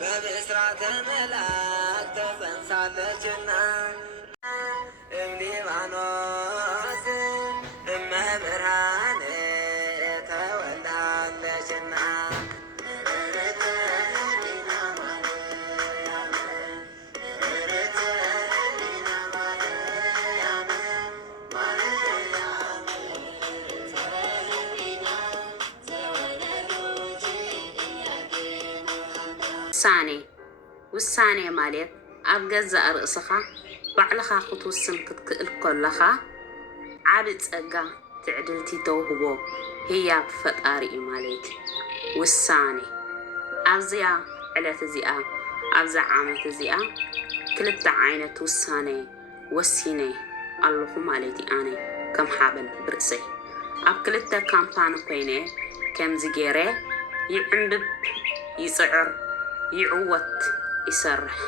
በብስራተ መላክ ተጸንሳለችና እምሊባኖስ እመብርሃን ተወልዳለችና ውሳኔ ማለት ኣብ ገዛእ ርእስኻ ባዕልኻ ክትውስን ክትክእል ከለኻ ዓብ ፀጋ ትዕድልቲ ተውህቦ ህያብ ፈጣሪ እዩ ማለት ውሳኔ ኣብዚያ ዕለት እዚኣ ኣብዛ ዓመት እዚኣ ክልተ ዓይነት ውሳኔ ወሲነ ኣለኹ ማለት ኣነ ከም ሓበን ብርእሰይ ኣብ ክልተ ካምፓኒ ኮይነ ከምዚ ገይረ ይዕንብብ ይፅዕር ይዕወት ይሰርሕ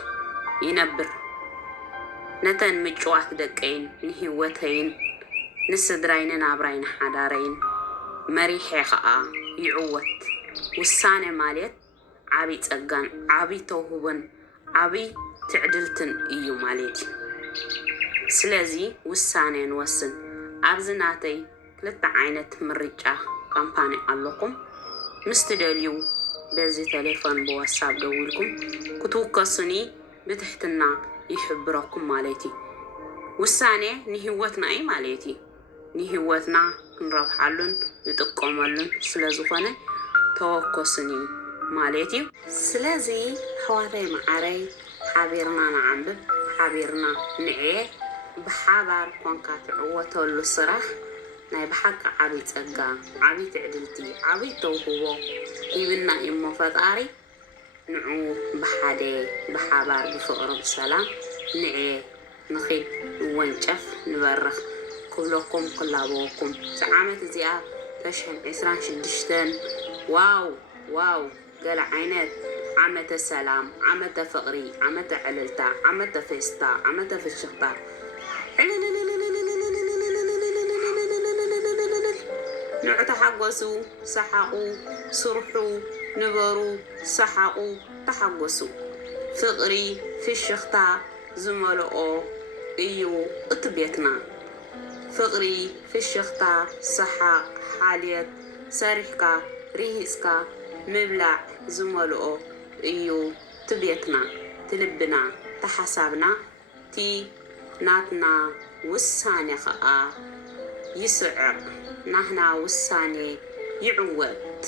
ይነብር ነተን ምጭዋት ደቀይን ንህወተይን ንስድራይን ናብራይን ሓዳረይን መሪሐ ከዓ ይዕወት ውሳኔ ማለት ዓቢ ፀጋን ዓቢ ተውህቦን ዓቢ ትዕድልትን እዩ ማለት ስለዚ ውሳኔ ንወስን ኣብዚ ናተይ ክልተ ዓይነት ምርጫ ካምፓኒ ኣለኩም ምስትደልዩ በዚህ ቴሌፎን በዋትስአፕ ደውልኩም ክትውከሱኒ ብትሕትና ይሕብረኩም ማለቲ ውሳኔ ንህይወትና እዩ ማለቲ ንህይወትና ክንረብሓሉን ንጥቀመሉን ስለዝኾነ ተወከሱኒ ማለቲ ስለዚ ሕዋተይ ማዓረይ ሓቢርና ንዓንብብ ሓቢርና ንዕየ ብሓባር ኮንካ ትዕወተሉ ስራሕ ናይ ብሓቂ ዓቢ ፀጋ ዓቢ ትዕድልቲ ዓቢ ተውህቦ ይብና እሞ ፈጣሪ ንዑ ብሓደ ብሓባር ብፍቅሪ ብሰላም ንዕየ ንኺድ ወንጨፍ ንበርኽ ክብለኩም ክላበወኩም ዓመት እዚኣ 2026 ዋው ገለ ዓይነት ዓመተ ሰላም ዓመተ ፍቅሪ ዓመተ ዕልልታ ዓመተ ፌስታ ዓመተ ፍሽኽታ ንዑ ተሓጎሱ ሰሓቁ ስርሑ ንበሩ ሰሓቁ ተሓጎሱ ፍቅሪ ፍሽኽታ ዝመልኦ እዩ እቲ ቤትና ፍቅሪ ፍሽኽታ ሰሓቅ ሓልየት ሰሪሕካ ሪሂፅካ ምብላዕ ዝመልኦ እዩ እቲ ቤትና ትልብና ተሓሳብና ቲ ናትና ውሳኔ ከዓ ይስዕቕ ናህና ውሳኔ ይዕወት